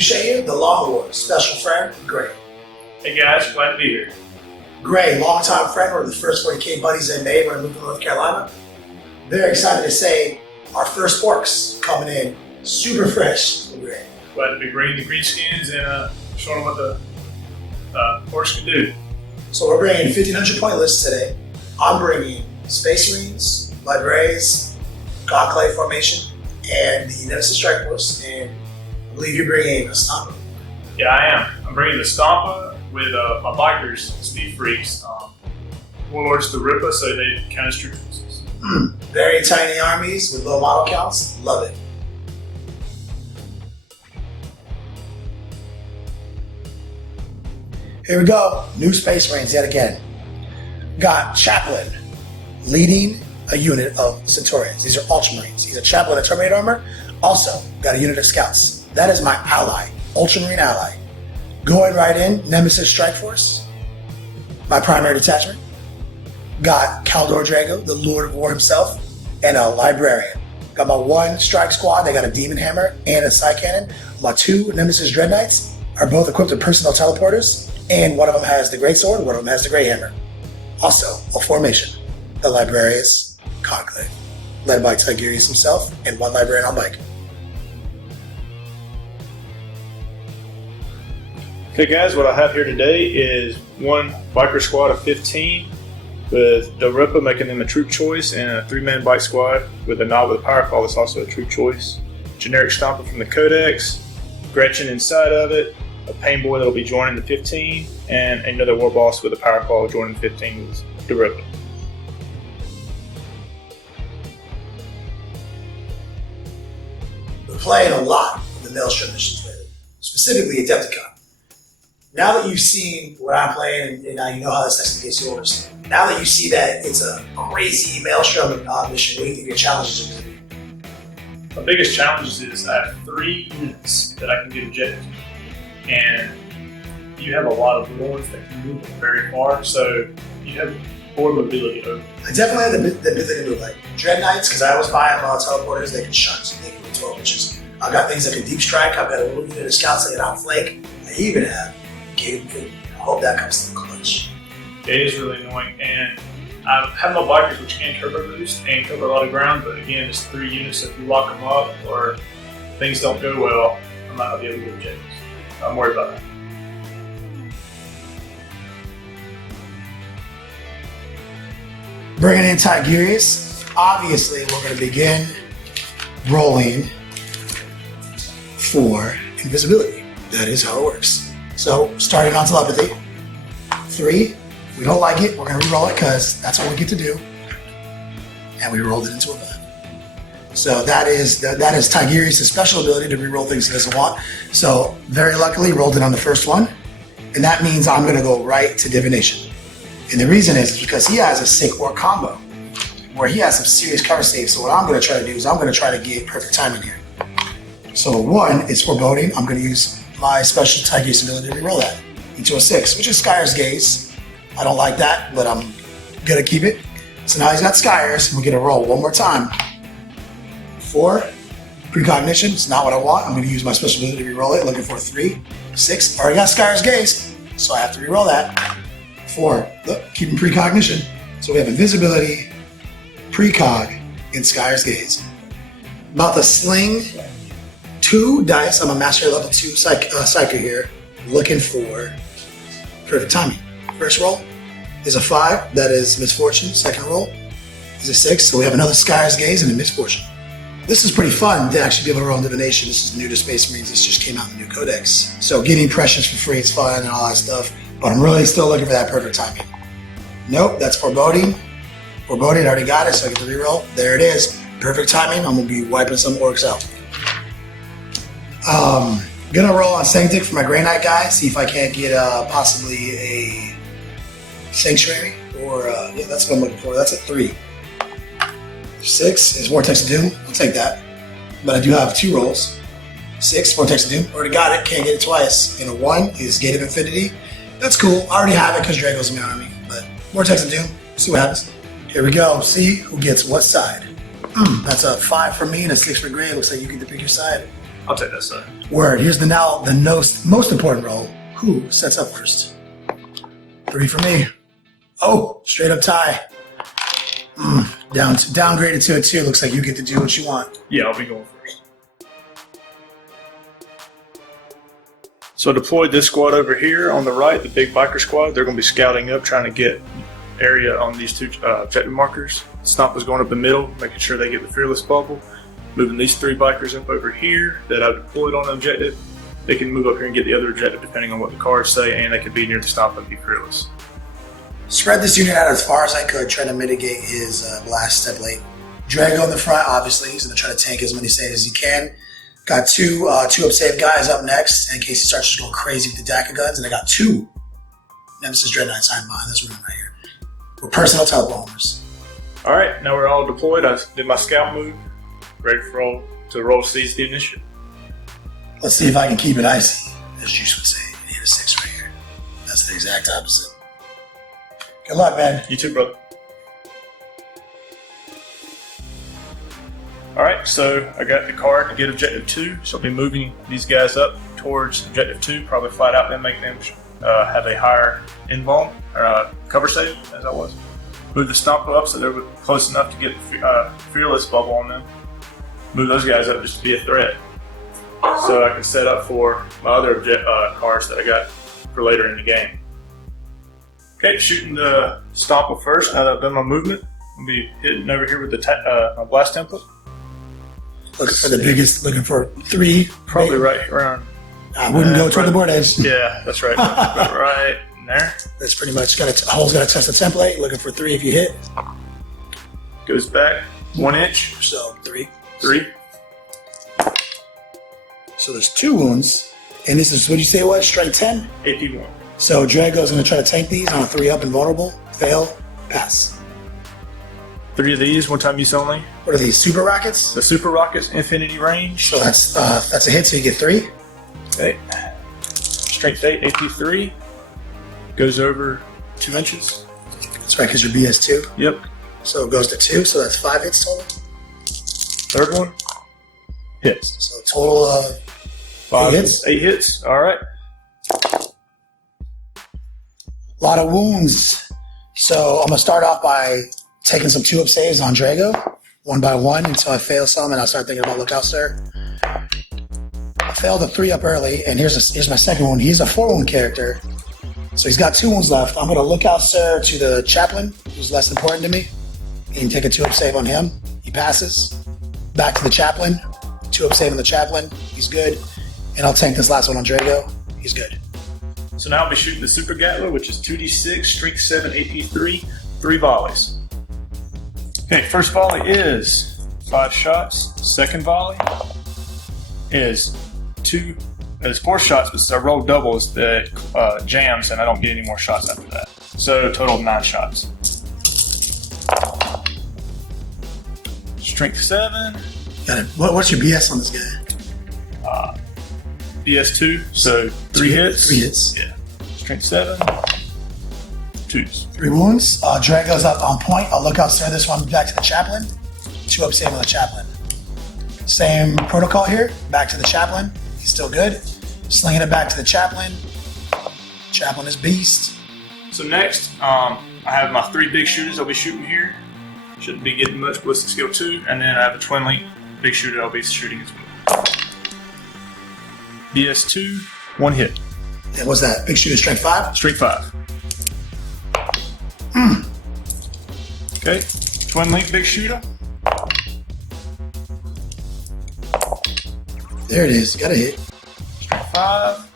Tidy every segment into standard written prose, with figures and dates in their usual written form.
Appreciate you, the Long War, special friend, Gray. Hey guys, glad to be here. Gray, longtime friend, one of the first 40K buddies they made when I moved to North Carolina. Very excited to say our first Orks coming in super fresh from Gray. Glad to be bringing the greenskins and showing them what the Orks can do. So we're bringing 1,500 point lists today. I'm bringing Space Marines, Libraries, Conclave Formation, and the Nemesis Strike Force, and I believe you're bringing a Stomper. Yeah, I am. I'm bringing the Stompa with my bikers, Speed Freaks. Warlords the Ripa, so they count as troop forces. Very tiny armies with low model counts. Love it. Here we go. New Space Marines yet again. Got Chaplain leading a unit of Centaurians. These are Ultramarines. He's a Chaplain in Terminator armor. Also got a unit of Scouts. That is my ally, Ultramarine ally. Going right in, Nemesis Strike Force, my primary detachment. Got Kaldor Drago, the Lord of War himself, and a Librarian. Got my one strike squad, they got a Demon Hammer and a Psy Cannon. My two Nemesis Dread Knights are both equipped with personal teleporters, and one of them has the Great Sword, one of them has the Great Hammer. Also, a formation, the Librarius Conclave, led by Tigurius himself, and one Librarian on bike. Okay guys, what I have here today is one biker squad of 15 with the Ripa making them a troop choice, and a 3-man bike squad with a Knob with a power call that's also a troop choice. Generic Stomper from the Codex, Gretchen inside of it, a Pain Boy that'll be joining the 15, and another War Boss with a power call joining the 15 with the Ripa. We're playing a lot of the Maelstrom missions lately, specifically Adepticon. Now that you've seen what I'm playing, and now you know how this next against yours, now that you see that it's a crazy Maelstrom mission, what do you think your challenges are going to be? My biggest challenge is I have 3 units that I can get ejected, and you have a lot of ones that can move very far, so you have more mobility over. I definitely have the ability to move, like Dread Knights, because I always buy them teleporters, they can shunt, so they can do 12 inches. I've got things that can deep strike, I've got a little unit of scouts that can outflank. I even have Gate. I hope that comes to the clutch. It is really annoying, and I have no bikers which can turbo boost and cover a lot of ground, but again, it's 3 units, so if you lock them up or things don't go well, I might not be able to get objectives. I'm worried about that. Bringing in Tigurius, obviously we're going to begin rolling for invisibility. That is how it works. So, starting on telepathy. 3, we don't like it, we're going to re-roll it because that's what we get to do. And we rolled it into a 5. So that is Tigurius' special ability to re-roll things he doesn't want. So, very luckily, rolled it on the first one. And that means I'm going to go right to Divination. And the reason is because he has a sick Ork combo where he has some serious cover saves. So what I'm going to try to do is I'm going to try to get perfect timing here. So 1 is Foreboding. I'm going to use my special Tigurius ability to reroll that into a 6, which is Skyre's Gaze. I don't like that, but I'm going to keep it. So now he's got Skyre's. We're going to roll one more time. 4, Precognition. It's not what I want. I'm going to use my special ability to reroll it. Looking for 3, 6. Already got Skyre's Gaze, so I have to reroll that. 4, look, keeping Precognition. So we have Invisibility, Precog, and Skyre's Gaze. About to sling 2 dice. I'm a Master Level 2 Psyker here, looking for perfect timing. First roll is a 5, that is Misfortune. Second roll is a 6, so we have another Skyre's Gaze and a Misfortune. This is pretty fun to actually be able to roll in Divination. This is new to Space Marines. This just came out in the new Codex. So getting Precious for free is fun and all that stuff, but I'm really still looking for that perfect timing. Nope, that's Foreboding. Foreboding, I already got it, so I get the reroll. There it is. Perfect timing. I'm going to be wiping some Orks out. Gonna roll on Sanctic for my Grey Knight guy, see if I can't get possibly a Sanctuary, or yeah, that's what I'm looking for. That's a 3. 6 is Vortex of Doom. I'll take that. But I do have 2 rolls. 6, Vortex of Doom. Already got it, can't get it twice. And a 1 is Gate of Infinity. That's cool. I already have it because Drago's in my army. But Vortex of Doom, see what happens. Here we go. See who gets what side. That's a 5 for me and a 6 for Gray. Looks like you get to pick your side. I'll take that side. Word. Here's the most important roll. Who sets up first? 3 for me. Oh, straight up tie. Downgraded to a 2. Looks like you get to do what you want. Yeah, I'll be going first. So I deployed this squad over here on the right, the big biker squad. They're going to be scouting up, trying to get area on these 2 objective markers. Stomp is going up the middle, making sure they get the fearless bubble. Moving these 3 bikers up over here that I've deployed on the objective. They can move up here and get the other objective depending on what the cards say, and they can be near the stomp and be fearless. Spread this unit out as far as I could, trying to mitigate his blast step late. Drago in the front, obviously. He's going to try to tank as many saves as he can. Got 2 up save guys up next in case he starts just going crazy with the DACA guns. And I got 2 Nemesis Dreadnoughts hiding behind this room right here. We're personal teleport homers. All right, now we're all deployed. I did my scout move, ready for roll seize the initiative. Let's see if I can keep it icy, as Juice would say. I need a 6 right here. That's the exact opposite. Good luck, man. You too, brother. All right, so I got the card to get objective 2, so I'll be moving these guys up towards objective 2, probably flat out and make them have a higher invuln or cover save, as I was. Move the stomp up so they're close enough to get fearless bubble on them. Move those guys up just to be a threat, so I can set up for my other cards that I got for later in the game. Okay, shooting the stomp first. Now that I've done my movement, I'll be hitting over here with the my blast template. Looking for the biggest, looking for 3. Probably right around. I wouldn't go toward the board edge. Yeah, that's right. Right in there. That's pretty much hole's got to test the template. Looking for 3 if you hit. Goes back 1 inch. So 3. 3. So there's 2 wounds, and this is what you say it was? Strike 10. AP1. So Drago's going to try to tank these on a 3 up and vulnerable. Fail. Pass. 3 of these, 1 time use only. What are these? Super rockets? The super rockets, infinity range. So that's a hit. So you get 3. Okay. Strength 8, AP3. Goes over 2 inches. That's right, because you're BS2. Yep. So it goes to 2. So that's 5 hits total. Third one. Hits. So total 5 hits. 8 hits. All right. A lot of wounds. So I'm going to start off by taking some 2 up saves on Drago, 1 by 1 until I fail some, and I'll start thinking about Lookout Sir. I failed a 3 up early, and here's my second one. He's a 4 wound character, so he's got 2 wounds left. I'm going to Lookout Sir to the Chaplain, who's less important to me. You can take a 2 up save on him. He passes. Back to the Chaplain. 2 up save on the Chaplain. He's good. And I'll tank this last one on Drago. He's good. So now I'll be shooting the Super Gatler, which is 2d6, Strength 7, AP3, 3 volleys. Okay, first volley is 5 shots. Second volley is 4 shots, but I rolled doubles that jams, and I don't get any more shots after that. So total of 9 shots. Strength 7. Got it. What's your BS on this guy? BS2, so 3 hits. 3 hits. Yeah. Strength 7. 2s. 3 wounds. Drago's up on point. I'll Lookout Sir this one back to the Chaplain. 2 up save on the Chaplain. Same protocol here. Back to the Chaplain. He's still good. Slinging it back to the Chaplain. Chaplain is beast. So next, I have my 3 big shooters I'll be shooting here. Shouldn't be getting much ballistic skill 2. And then I have a twin link big shooter I'll be shooting as well. BS2, 1 hit. And what's that? Big shooter strength 5? Strength 5. Okay, twin link big shooter. There it is. Got a hit. Strength 5.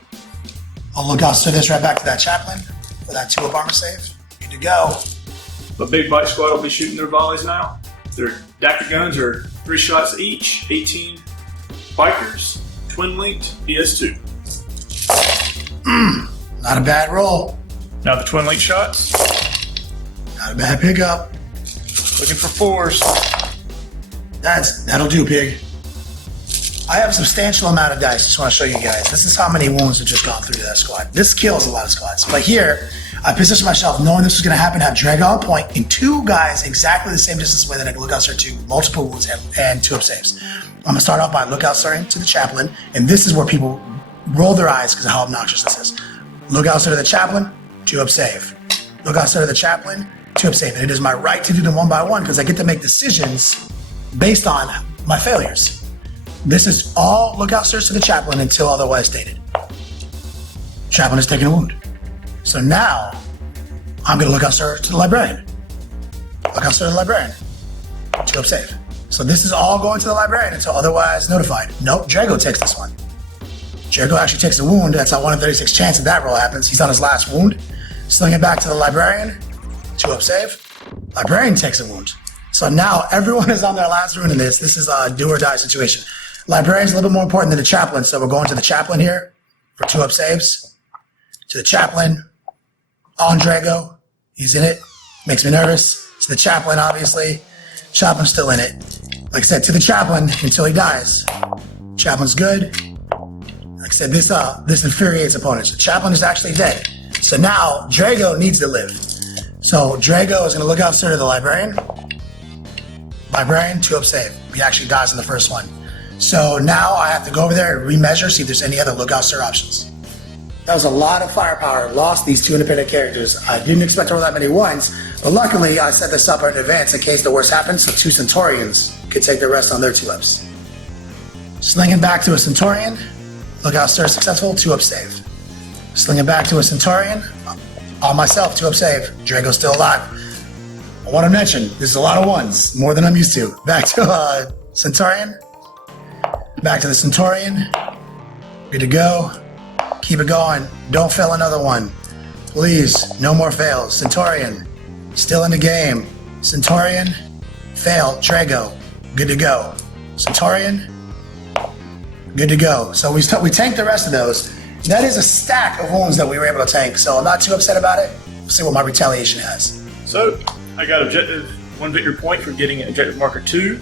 I'll Lookout Sir this right back to that Chaplain for that 2 up armor save. Good to go. The big bike squad will be shooting their volleys now. Their DACA guns are 3 shots each, 18 bikers, twin linked, BS2. Not a bad roll. Now the twin link shots. Not a bad pickup. Looking for 4s. That'll do, pig. I have a substantial amount of dice. Just want to show you guys. This is how many wounds have just gone through to that squad. This kills a lot of squads. But here, I positioned myself knowing this was going to happen, have Drago on point, and 2 guys exactly the same distance away that I can lookout start to multiple wounds and 2 up saves. I'm going to start off by lookout starting to the chaplain, and this is where people roll their eyes because of how obnoxious this is. Lookout start to the chaplain, 2 up save. Lookout start to the chaplain, 2 up save. And it is my right to do them one by one because I get to make decisions based on my failures. This is all lookout starts to the chaplain until otherwise stated. Chaplain is taking a wound. So now, I'm going to look out to the librarian. Look out to the librarian. 2 up save. So this is all going to the librarian until otherwise notified. Nope, Drago takes this one. Drago actually takes a wound. That's a 1 in 36 chance that roll happens. He's on his last wound. Sling it back to the librarian. 2 up save. Librarian takes a wound. So now everyone is on their last wound in this. This is a do or die situation. Librarian's a little bit more important than the chaplain. So we're going to the chaplain here for 2 up saves. To the chaplain. On Drago, he's in it, makes me nervous. To the chaplain, obviously. Chaplain's still in it. Like I said, to the chaplain until he dies. Chaplain's good. Like I said, this infuriates opponents. The chaplain is actually dead. So now Drago needs to live. So Drago is going to look out to the librarian. Librarian, 2 up save. He actually dies in the first one. So now I have to go over there and remeasure, see if there's any other lookout sir options. That was a lot of firepower. Lost these 2 independent characters. I didn't expect to roll that many ones, but luckily I set this up in advance in case the worst happens, so 2 Centaurians could take their rest on their 2 ups. Slinging back to a Centaurian. Lookout sir successful, 2 up save. Slinging back to a Centaurian. On myself, 2 up save. Drago's still alive. I want to mention, this is a lot of ones, more than I'm used to. Back to Centaurian. Back to the Centaurian. Good to go. Keep it going. Don't fail another one. Please, no more fails. Centaurian, still in the game. Centaurian, fail. Drago, good to go. Centaurian, good to go. So we tanked the rest of those. That is a stack of wounds that we were able to tank, so I'm not too upset about it. We'll see what my retaliation has. So, I got objective 1 victory point for getting objective marker 2,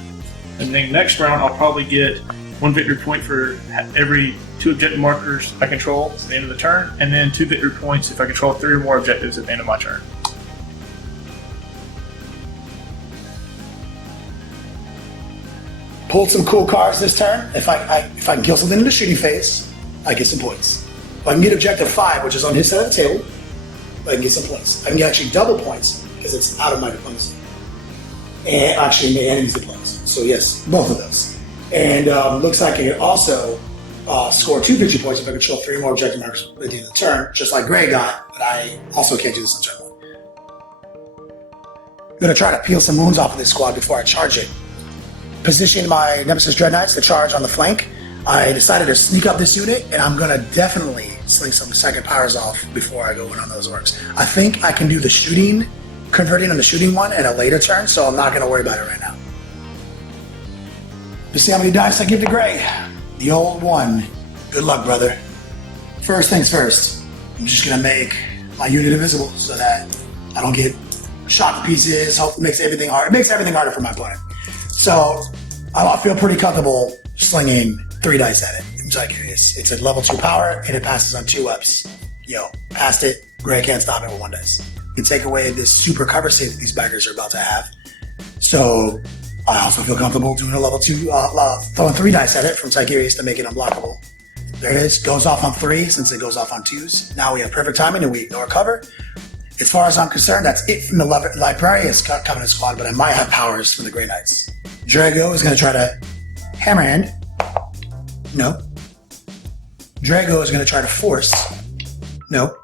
and then next round I'll probably get 1 victory point for every 2 objective markers I control at the end of the turn, and then 2 victory points if I control 3 or more objectives at the end of my turn. Pulled some cool cards this turn. If I can kill something in the shooting phase, I get some points. If I can get objective 5, which is on his side of the table, I can get some points. I can get actually double points because it's out of my diplomacy. And actually, my enemy's diplomacy. So yes, both of those. And looks like I can also score 2 victory points if I control 3 more objective markers at the end of the turn, just like Gray got, but I also can't do this on turn 1. I'm going to try to peel some wounds off of this squad before I charge it. Positioning my Nemesis Dread Knights to charge on the flank, I decided to sneak up this unit, and I'm going to definitely sling some second powers off before I go in on those orcs. I think I can do the shooting, converting on the shooting one at a later turn, so I'm not going to worry about it right now. You see how many dice I give to Gray? The old one. Good luck, brother. First things first, I'm just going to make my unit invisible so that I don't get shot to pieces. Hope it makes everything hard. It makes everything harder for my opponent. So I feel pretty comfortable slinging 3 dice at it. It's a level 2 power and it passes on 2 ups. Passed it. Gray can't stop it with 1 dice. You can take away this super cover save that these baggers are about to have. So I also feel comfortable doing a level 2, throwing 3 dice at it from Tigerius to make it unblockable. There it is. Goes off on 3 since it goes off on 2s. Now we have perfect timing and we ignore cover. As far as I'm concerned, that's it from the Librarian's Covenant Squad, but I might have powers from the Grey Knights. Drago is going to try to Hammerhand. No. Drago is going to try to Force. No.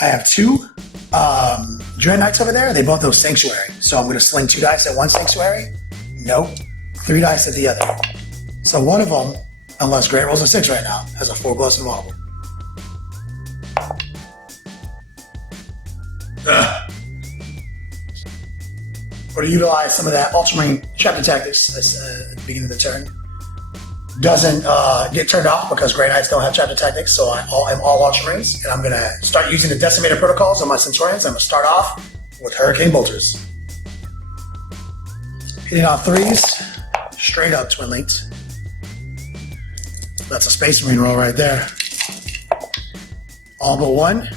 I have 2 Dread Knights over there. They both know Sanctuary. So I'm going to sling 2 dice at one Sanctuary. Nope. 3 dice at the other. So one of them, unless Gray rolls a 6 right now, has a 4+ invulnerable. Or to utilize some of that Ultramarine chapter tactics at the beginning of the turn. Doesn't get turned off because Grey Knights don't have chapter tactics, so I'm all Ultramarines, and I'm going to start using the Decimator protocols on my Centaurians. I'm going to start off with Hurricane Bolters. Hitting on 3s, straight up Twin Linked. That's a Space Marine roll right there. All but 1.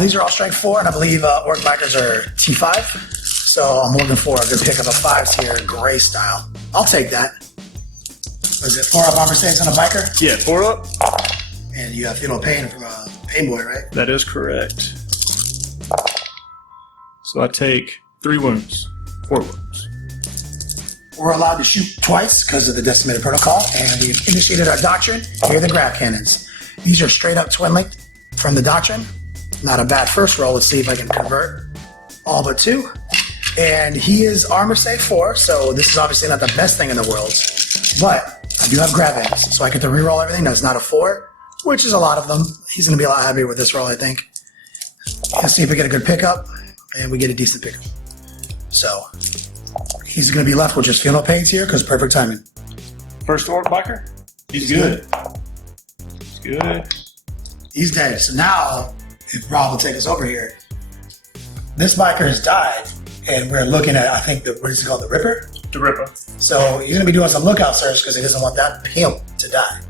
These are all strength 4, and I believe Ork bikers are T5. So I'm looking for a good pickup of 5s here, gray style. I'll take that. Was it 4 up armor saves on a biker? Yeah, 4 up. And you have Fatal Pain from a Pain Boy, right? That is correct. So I take 3 wounds, 4 wounds. We're allowed to shoot twice because of the decimated protocol, and we've initiated our doctrine. Here are the grab cannons. These are straight up twin linked from the doctrine. Not a bad first roll. Let's see if I can convert all but 2. And he is armor save 4, so this is obviously not the best thing in the world. But I do have grab hands, so I get to reroll everything that's not a 4, which is a lot of them. He's going to be a lot happier with this roll, I think. Let's see if we get a good pickup, and we get a decent pickup. So he's going to be left with just funeral pains here because perfect timing. First Ork biker? He's good. He's good. He's dead. So now, if Rob will take us over here, this biker has died, and we're looking at, I think, what is it called, the Ripper? The Ripper. So you're going to be doing some lookout search because he doesn't want that pimp to die.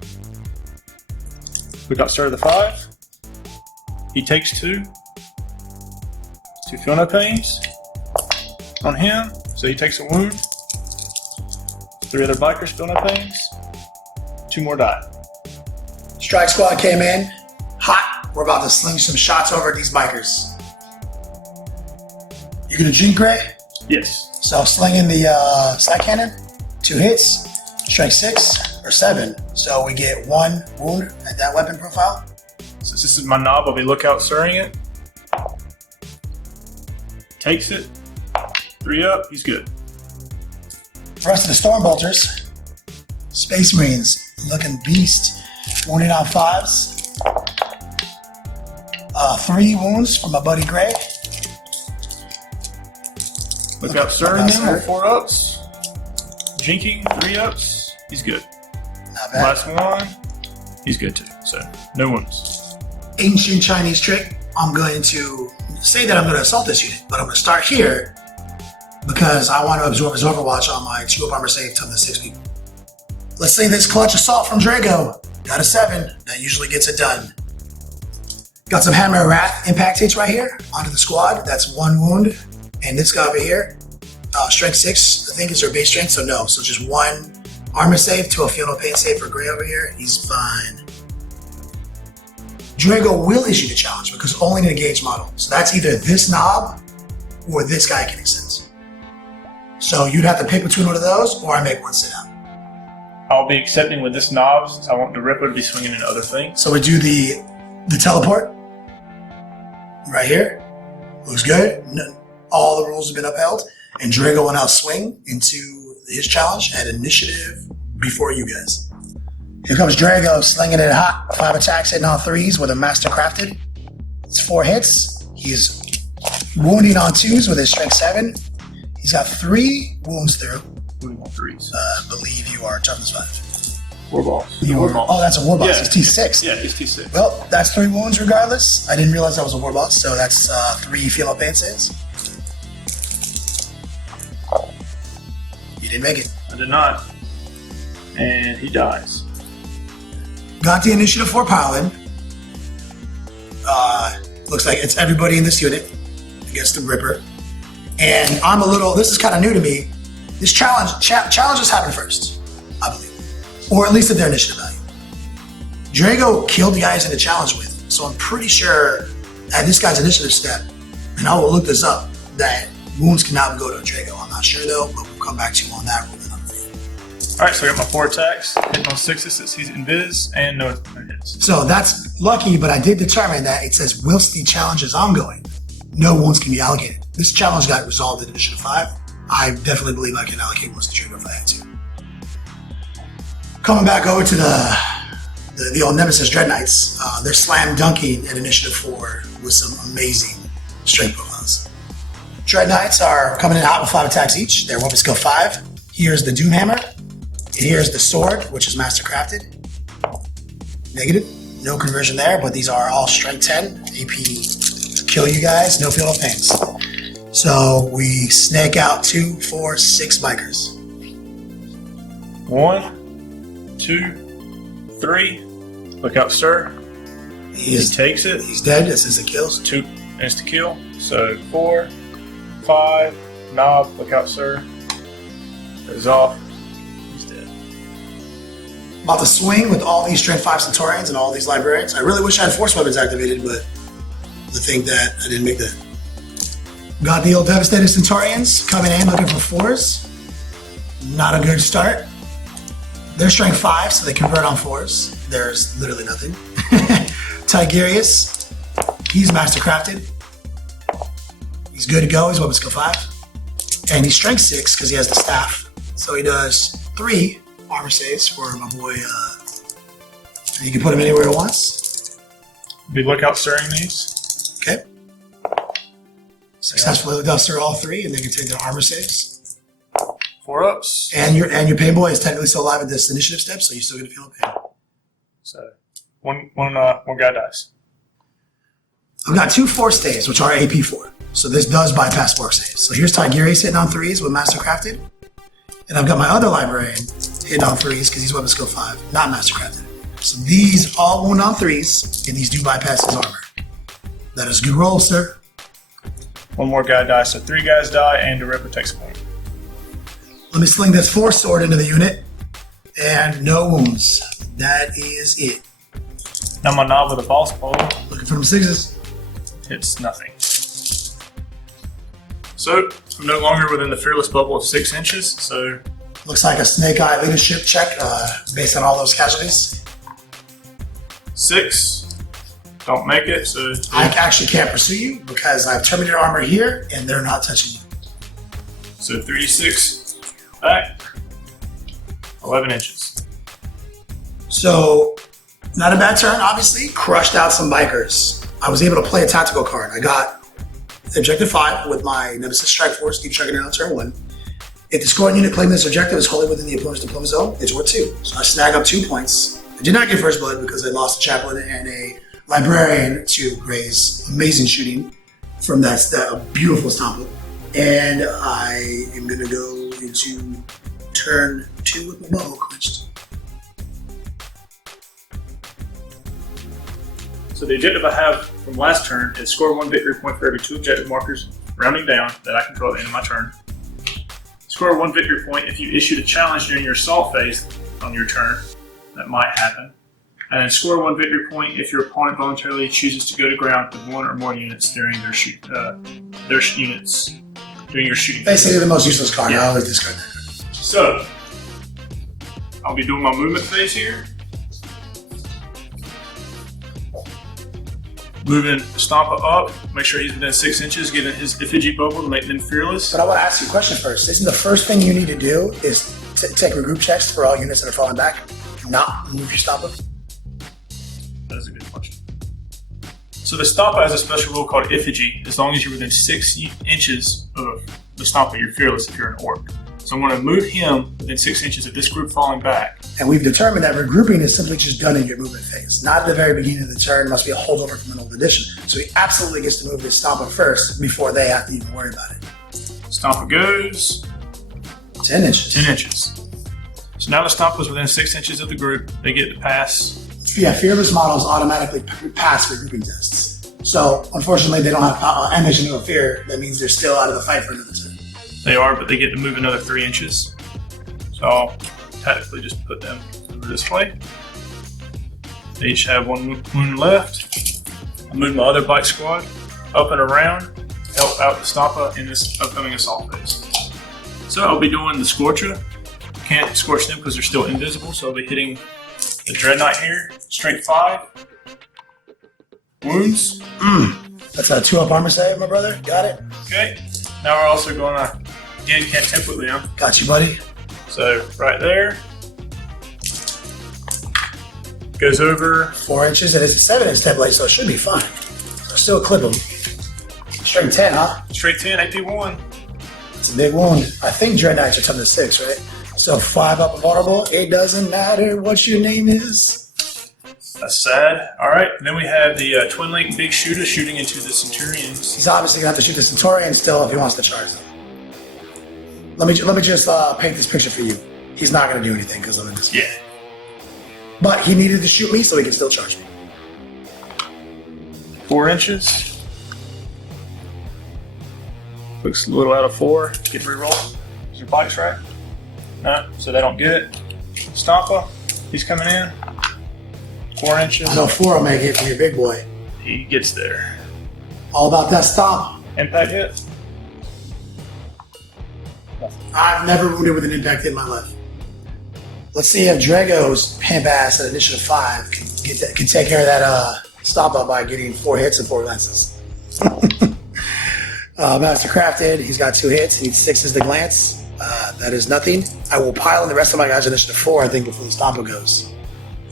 Lookout search of the 5. He takes 2. 2 feel no pains on him, so he takes a wound. 3 other bikers feel no pains. 2 more die. Strike squad came in hot. We're about to sling some shots over at these bikers. You're going to drink, Gray? Yes. So slinging the side cannon, 2 hits, strike 6 or 7. So we get 1 wound at that weapon profile. Since this is my knob, I'll be lookout sirring it. Takes it. 3 up, he's good. The rest of the storm bolters, Space Marines, looking beast, wounded on 5s. 3 wounds from my buddy Gray. Lookout sirring them with 4 ups. Jinking, 3 ups, he's good. Not bad. Last one, he's good too. So, no wounds. Ancient Chinese trick. I'm going to say that I'm going to assault this unit, but I'm going to start here because I want to absorb his overwatch on my 2 up armor save to the 6 people. Let's say this clutch assault from Drago. Got a 7. That usually gets it done. Got some Hammer of Wrath impact hits right here onto the squad. That's 1 wound. And this guy over here, strength 6, I think is their base strength, so no. So just 1 armor save to a feel no pain save for Gray over here. He's fine. Drago will issue the challenge because only an engaged model. So that's either this knob or this guy can extend. So you'd have to pick between one of those, or I make one sit out. I'll be accepting with this knob since I want the Ripper to be swinging into other things. So we do the teleport right here. Looks good. All the rules have been upheld, and Drago will now swing into his challenge at initiative before you guys. Here comes Drago slinging it hot. 5 attacks hitting on 3s with a Master Crafted. It's 4 hits. He's wounding on 2s with his strength 7. He's got 3 wounds through. Wounding on 3s. I believe you are toughness 5. War balls. Oh, that's a war boss. Yeah. It's T6. Yeah, he's T6. Well, that's 3 wounds regardless. I didn't realize that was a war boss, so that's 3 feel no pain saves. You didn't make it. I did not. And he dies. Got the initiative for Paladin. Looks like it's everybody in this unit against the Ripper. And I'm a little, this is kind of new to me. This challenges happen first, I believe. Or at least at their initiative value. Drago killed the guys in the challenge with, so I'm pretty sure at this guy's initiative step, and I will look this up, that wounds cannot go to Drago. I'm not sure though, but we'll come back to you on that rule in another video. Alright, so I got my 4 attacks, hitting on 6s since he's invis, and no hits. So that's lucky, but I did determine that it says whilst the challenge is ongoing, no wounds can be allocated. This challenge got resolved in Initiative 5. I definitely believe I can allocate wounds to Drago if I had to. Coming back over to the old Nemesis Dread Knights, they're slam dunking in Initiative 4 with some amazing strength profiles. Dread Knights are coming in hot with 5 attacks each. They're weapon skill 5. Here's the Doomhammer. Here's the sword, which is Master Crafted. Negative. No conversion there, but these are all strength 10. AP to kill you guys. No feel no pains. So we snake out 2, 4, 6 bikers. 1, 2, 3. Look out, sir. He takes it. He's dead. This is a kill. 2 insta kill. So 4, 5, knob. Look out, sir. Goes off. He's dead. About to swing with all these strength 5 Centaurians and all these librarians. I really wish I had force weapons activated, but the thing that I didn't make that. Got the old devastated Centaurians coming in looking for 4s. Not a good start. They're strength 5, so they convert on 4s. There's literally nothing. Tigerius, he's mastercrafted. He's good to go. He's weapon skill 5. And he's strength 6 because he has the staff. So he does 3 armor saves for my boy. You can put him anywhere he wants. Be lookout stirring these. Okay. Successfully looked out stir all 3, and they can take their armor saves. 4 ups. And your pain boy is technically still alive at this initiative step, so you still get to feel pain. So one guy dies. I've got 2 force saves, which are AP 4. So this does bypass force saves. So here's Tigerius hitting on 3s with mastercrafted. And I've got my other librarian hitting on 3s because he's weapon skill 5, not mastercrafted. So these all wound on 3s, and these do bypass his armor. That is a good roll, sir. One more guy dies, so 3 guys die, and the Ripper takes a point. Let me sling this force sword into the unit, and no wounds. That is it. Now my knob with a boss pole. Looking for them 6s. It's nothing. So I'm no longer within the fearless bubble of 6 inches, so Looks like a snake eye leadership check based on all those casualties. 6. Don't make it, so I actually can't pursue you because I have Terminator armor here and they're not touching you. So 3d6 back. 11 inches. So, not a bad turn, obviously. Crushed out some bikers. I was able to play a tactical card. I got objective 5 with my Nemesis Strike Force, keep striking it on turn 1. If the scoring unit claiming this objective is wholly within the opponent's deployment zone, it's worth 2. So I snag up 2 points. I did not get first blood because I lost a chaplain and a librarian to Gray's amazing shooting from that beautiful stomp. And I am going to go into turn 2 with my bow clenched. So the objective I have from last turn is score 1 victory point for every 2 objective markers, rounding down, that I control at the end of my turn. Score 1 victory point if you issued a challenge during your assault phase on your turn. That might happen. And score 1 victory point if your opponent voluntarily chooses to go to ground with 1 or more units during their units during your shooting. Basically the most useless card. Yeah. I always discard that. So I'll be doing my movement phase here. Moving Stompa up, make sure he's within 6 inches, giving his effigy bubble to make them fearless. But I want to ask you a question first. Isn't the first thing you need to do is take regroup checks for all units that are falling back, not move your Stompa? That is a good question. So the Stompa has a special rule called effigy. As long as you're within 6 inches of the Stompa, you're fearless if you're an orc. So I'm going to move him within 6 inches of this group falling back. And we've determined that regrouping is simply just done in your movement phase. Not at the very beginning of the turn. It must be a holdover from an old edition. So he absolutely gets to move his Stompa first before they have to even worry about it. Stompa goes 10 inches. 10 inches. So now the Stompa's within 6 inches of the group. They get to pass. Yeah, fearless models automatically pass regrouping tests. So unfortunately, they don't have animation of fear. That means they're still out of the fight for another turn. They are, but they get to move another 3 inches. So I'll tactically just put them over this way. They each have 1 wound left. I'll move my other bike squad up and around, help out the Stompa in this upcoming assault phase. So I'll be doing the Scorcher. Can't scorch them because they're still invisible, so I'll be hitting the Dread Knight here. Strength 5. Wounds. That's a 2-up armor save, my brother. Got it. Okay. Now we're also going to, again, can't template them. Got you, buddy. So right there. Goes over. 4 inches, and it's a 7-inch template, so it should be fine. So still clip him. Strength 10, huh? Straight 10, AP 1. It's a big wound. I think Dread Knights are 7-6, right? So 5 up and vulnerable. It doesn't matter what your name is. That's sad. All right. And then we have the Twin Link Big Shooter shooting into the Centurions. He's obviously gonna have to shoot the Centaurian still if he wants to charge them. Let me just paint this picture for you. He's not gonna do anything because I'm in this. Yeah. But he needed to shoot me so he can still charge me. 4 inches. Looks a little out of 4. Get reroll. Is your bikes right? No, so they don't get it. Stompa, he's coming in. 4 inches. I know 4 will make it for your big boy. He gets there. All about that stomp. Impact hit. I've never wounded with an impact hit in my life. Let's see if Drago's pimp ass at initiative 5 can take care of that stomp up by getting 4 hits and 4 glances. Master Crafted, he's got 2 hits. He needs 6 to glance. That is nothing. I will pile in the rest of my guys initiative 4, I think, before the stompa goes.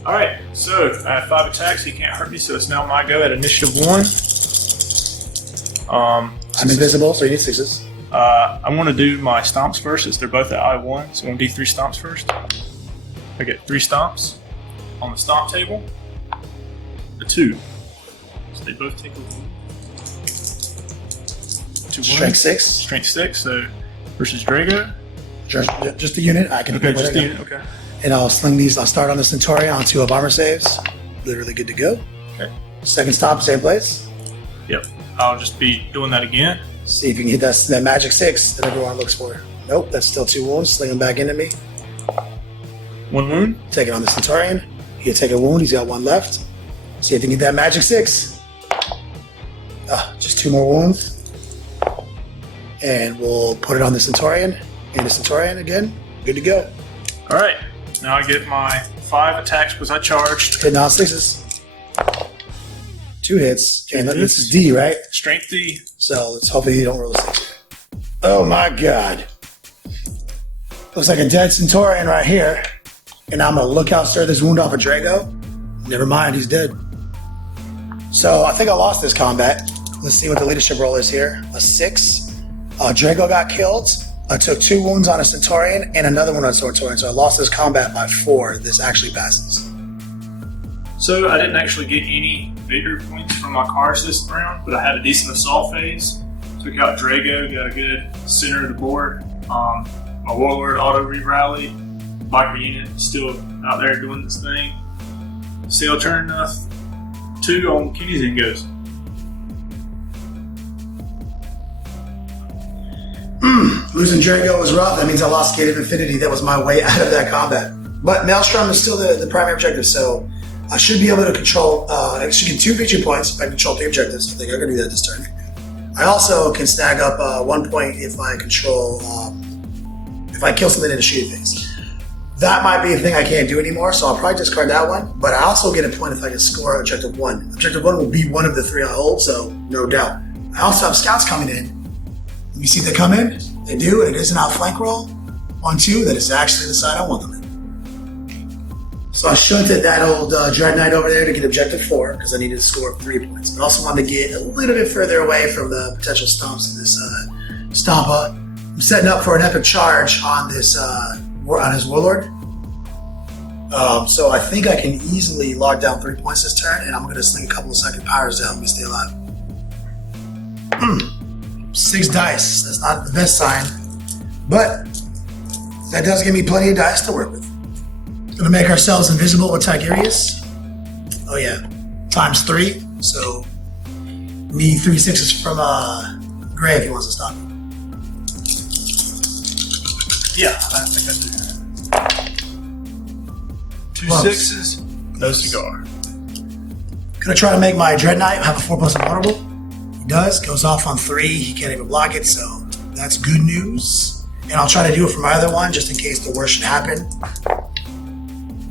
Alright, so I have 5 attacks. He can't hurt me, so it's now my go at initiative 1. I'm invisible, so you need 6s. I'm going to do my stomps first, as they're both at I1, so I'm going to do 3 stomps first. I get 3 stomps on the stomp table. A 2. So they both take a 2 Strength 6. Strength 6, so versus Drago. Just the unit. I can Okay, just the unit, okay. And I'll sling these. I'll start on the Centaurion on 2 of armor saves. Literally good to go. Okay. Second stop, same place. Yep. I'll just be doing that again. See if you can hit that magic 6 that everyone looks for. Nope, that's still 2 wounds. Sling them back into me. 1 wound. Take it on the Centaurion. He can take a wound. He's got 1 left. See if you can get that magic 6. Just 2 more wounds. And we'll put it on the Centaurion. And the Centaurion again. Good to go. All right. Now I get my 5 attacks because I charged. Hitting all 6s. 2 hits. And this is D, right? Strength D. So let's hopefully you don't roll a 6. Oh my god. Looks like a dead Centaurion right here. And I'm gonna look out, stir this wound off of Drago. Never mind, he's dead. So I think I lost this combat. Let's see what the leadership roll is here. A 6. Drago got killed. I took 2 wounds on a Centaurion and another one on a Centaurion. So I lost this combat by 4. This actually passes. So I didn't actually get any vigor points from my cards this round, but I had a decent assault phase. Took out Drago, got a good center of the board. My Warlord auto re-rallied. Biker unit still out there doing this thing. Sail turn enough. 2 on Kenny's end goes. Losing Drago was rough. That means I lost Gate of Infinity. That was my way out of that combat. But Maelstrom is still the primary objective, so I should be able to control. I should get 2 victory points if I control 3 objectives. I think I can do that this turn. I also can snag up 1 point if I control. If I kill something in a shooting phase. That might be a thing I can't do anymore, so I'll probably discard that one. But I also get a point if I can score objective 1. Objective 1 will be one of the 3 I hold, so no doubt. I also have scouts coming in. Let me see if they come in. They do, and it is an outflank roll. 1-2, that is actually the side I want them in. So I shunted that old Dread Knight over there to get objective 4, because I needed to score 3 points. But I also wanted to get a little bit further away from the potential stomps of this Stompa. I'm setting up for an epic charge on this on his Warlord. So I think I can easily lock down 3 points this turn, and I'm going to sling a couple of second powers to help me stay alive. 6 dice. That's not the best sign, but that does give me plenty of dice to work with. Gonna make ourselves invisible with Tigurius. Oh yeah, times 3. So need 3 6s from Gray if he wants to stop me. Yeah, I think I do. 2 Close. 6s, no cigar. Gonna try to make my Dread Knight have a 4+ invulnerable. He does, goes off on 3, he can't even block it, so that's good news. And I'll try to do it for my other one, just in case the worst should happen.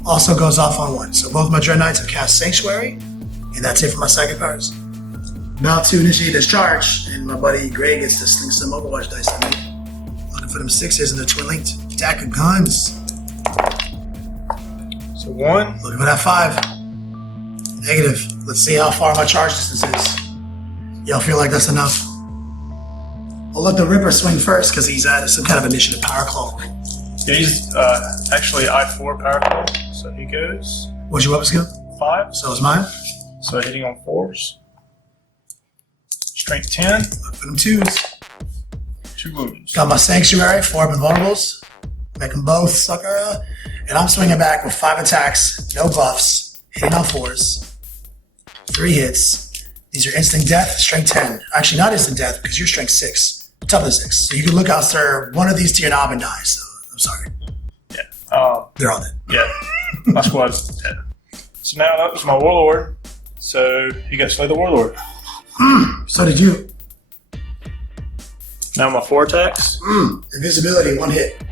Also goes off on 1. So both my Dread Knights have cast Sanctuary, and that's it for my psychic powers. About to initiate this charge, and my buddy Gray gets to sling some Overwatch dice at me. Looking for them 6s and the twin linked attack of guns. So 1. Looking for that 5. Negative. Let's see how far my charge distance is. Y'all feel like that's enough? I'll let the Ripper swing first because he's at some kind of initiative power claw. Yeah, he's actually I4 power claw, so he goes. What's your weapon skill? 5. So is mine. So hitting on 4s. Strength 10. Look for them 2s. 2 wounds. Got my Sanctuary, 4 invulnerables. Make them both, sucker. And I'm swinging back with 5 attacks, no buffs, hitting on 4s. 3 hits. These are instant death, strength 10. Actually, not instant death because you're strength 6, toughness 6. So you can look out, sir, one of these to your knob and die. So I'm sorry. Yeah. They're all dead. Yeah. My squad's dead. So now that was my warlord. So you got to slay the warlord. So did you. Now my 4 attacks. Invisibility, 1 hit.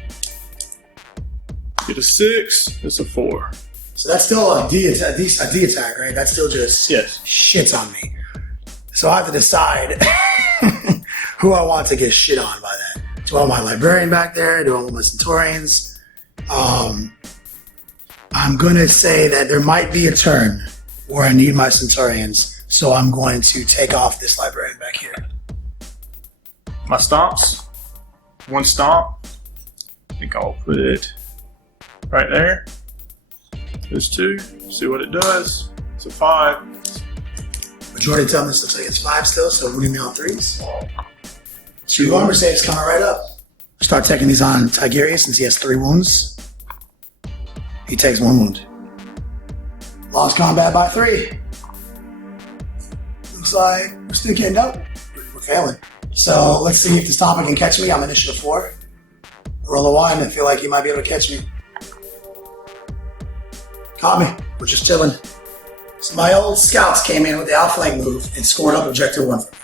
Get a 6. It's a 4. So that's still a D attack, right? That still just shits on me. So I have to decide who I want to get shit on by that. Do I want my librarian back there? Do I want my Centaurians? I'm going to say that there might be a turn where I need my Centaurians, so I'm going to take off this librarian back here. My stomps. 1 stomp. I think I'll put it right there. There's 2. See what it does. It's a 5. Majority of the time this looks like it's 5 still, so we're going to be on 3s. 2 armor saves coming right up. Start taking these on Tigerius since he has 3 wounds. He takes 1 wound. Lost combat by 3. Looks like we're still getting up. We're failing. So let's see if the Stomper can catch me. I'm initiative 4. Roll a 1 and feel like he might be able to catch me. Caught me. We're just chilling. So my old scouts came in with the outflank move and scored up objective 1 for me.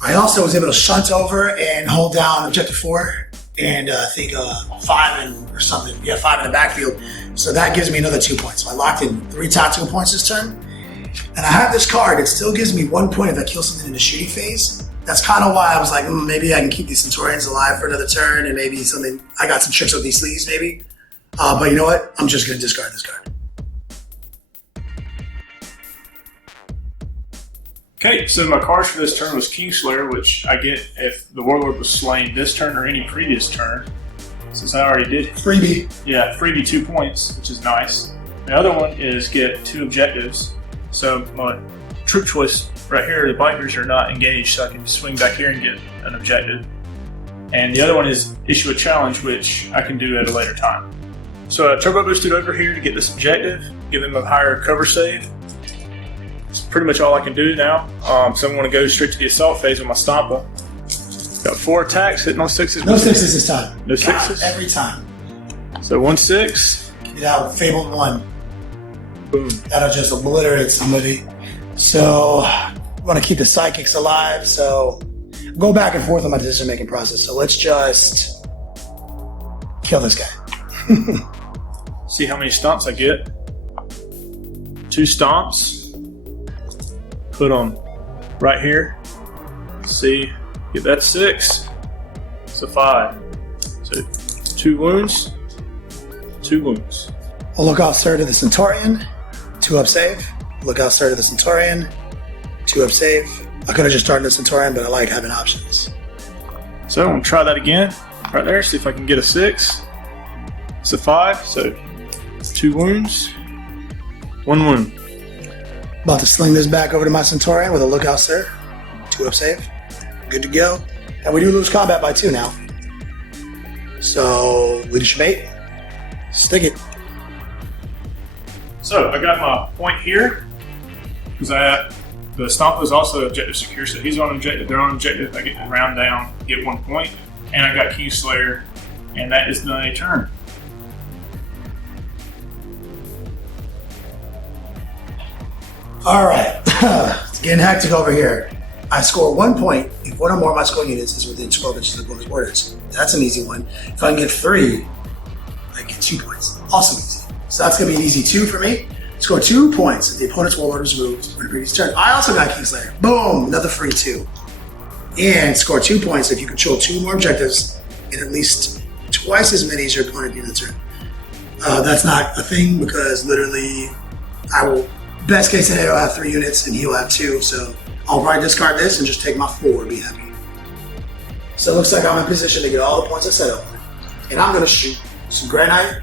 I also was able to shunt over and hold down objective 4 and I think 5 or something. Yeah, 5 in the backfield. So that gives me another 2 points. So I locked in 3 tactical points this turn. And I have this card. It still gives me 1 point if I kill something in the shooting phase. That's kind of why I was like, maybe I can keep these Centaurians alive for another turn and maybe something. I got some tricks with these sleeves maybe. But you know what? I'm just going to discard this card. Okay, so my cards for this turn was Kingslayer, which I get if the warlord was slain this turn or any previous turn, since I already did. Freebie. Yeah, freebie 2 points, which is nice. The other one is get 2 objectives. So my troop choice right here, the bikers are not engaged, so I can swing back here and get an objective. And the other one is issue a challenge, which I can do at a later time. So I turbo boosted over here to get this objective, give them a higher cover save. That's pretty much all I can do now. So I'm going to go straight to the assault phase with my Stompa. Got 4 attacks, hitting on 6s. No 6s this time. No 6s? Every time. So 1 6. Get out, fabled 1. Boom. That'll just obliterate somebody. So we want to keep the psychics alive. So go back and forth on my decision-making process. So let's just kill this guy. See how many stomps I get. 2 stomps. Put them right here. See, get that 6. It's a 5. So 2 wounds. 2 wounds. We'll look out, sir, to the Centaurian. 2 up save. Look out, sir, to the Centaurian. 2 up save. I could have just started the Centaurian, but I like having options. So I'm gonna try that again. Right there, see if I can get a 6. It's a 5, so 2 wounds. 1 wound. About to sling this back over to my Centaurian with a lookout, sir. 2 up save. Good to go. And we do lose combat by 2 now. So, leadership 8. Stick it. So I got my point here because the Stomp is also objective secure, so he's on objective. They're on objective. I get to round down, get 1 point, and I got Kingslayer, and that is my turn. All right, it's getting hectic over here. I score 1 point if 1 or more of my score units is within 12 inches of the opponent's borders. That's an easy one. If I can get 3, I get 2 points. Also easy. So that's going to be an easy 2 for me. Score 2 points if the opponent's warlord is removed for the previous turn. I also got Kingslayer. Boom, another free 2. And score 2 points if you control 2 more objectives and at least twice as many as your opponent in the turn. That's not a thing because literally I will, best case scenario, I'll have 3 units and he'll have 2. So I'll probably discard this and just take my 4 and be happy. So it looks like I'm in position to get all the points I set up. And I'm going to shoot some Granite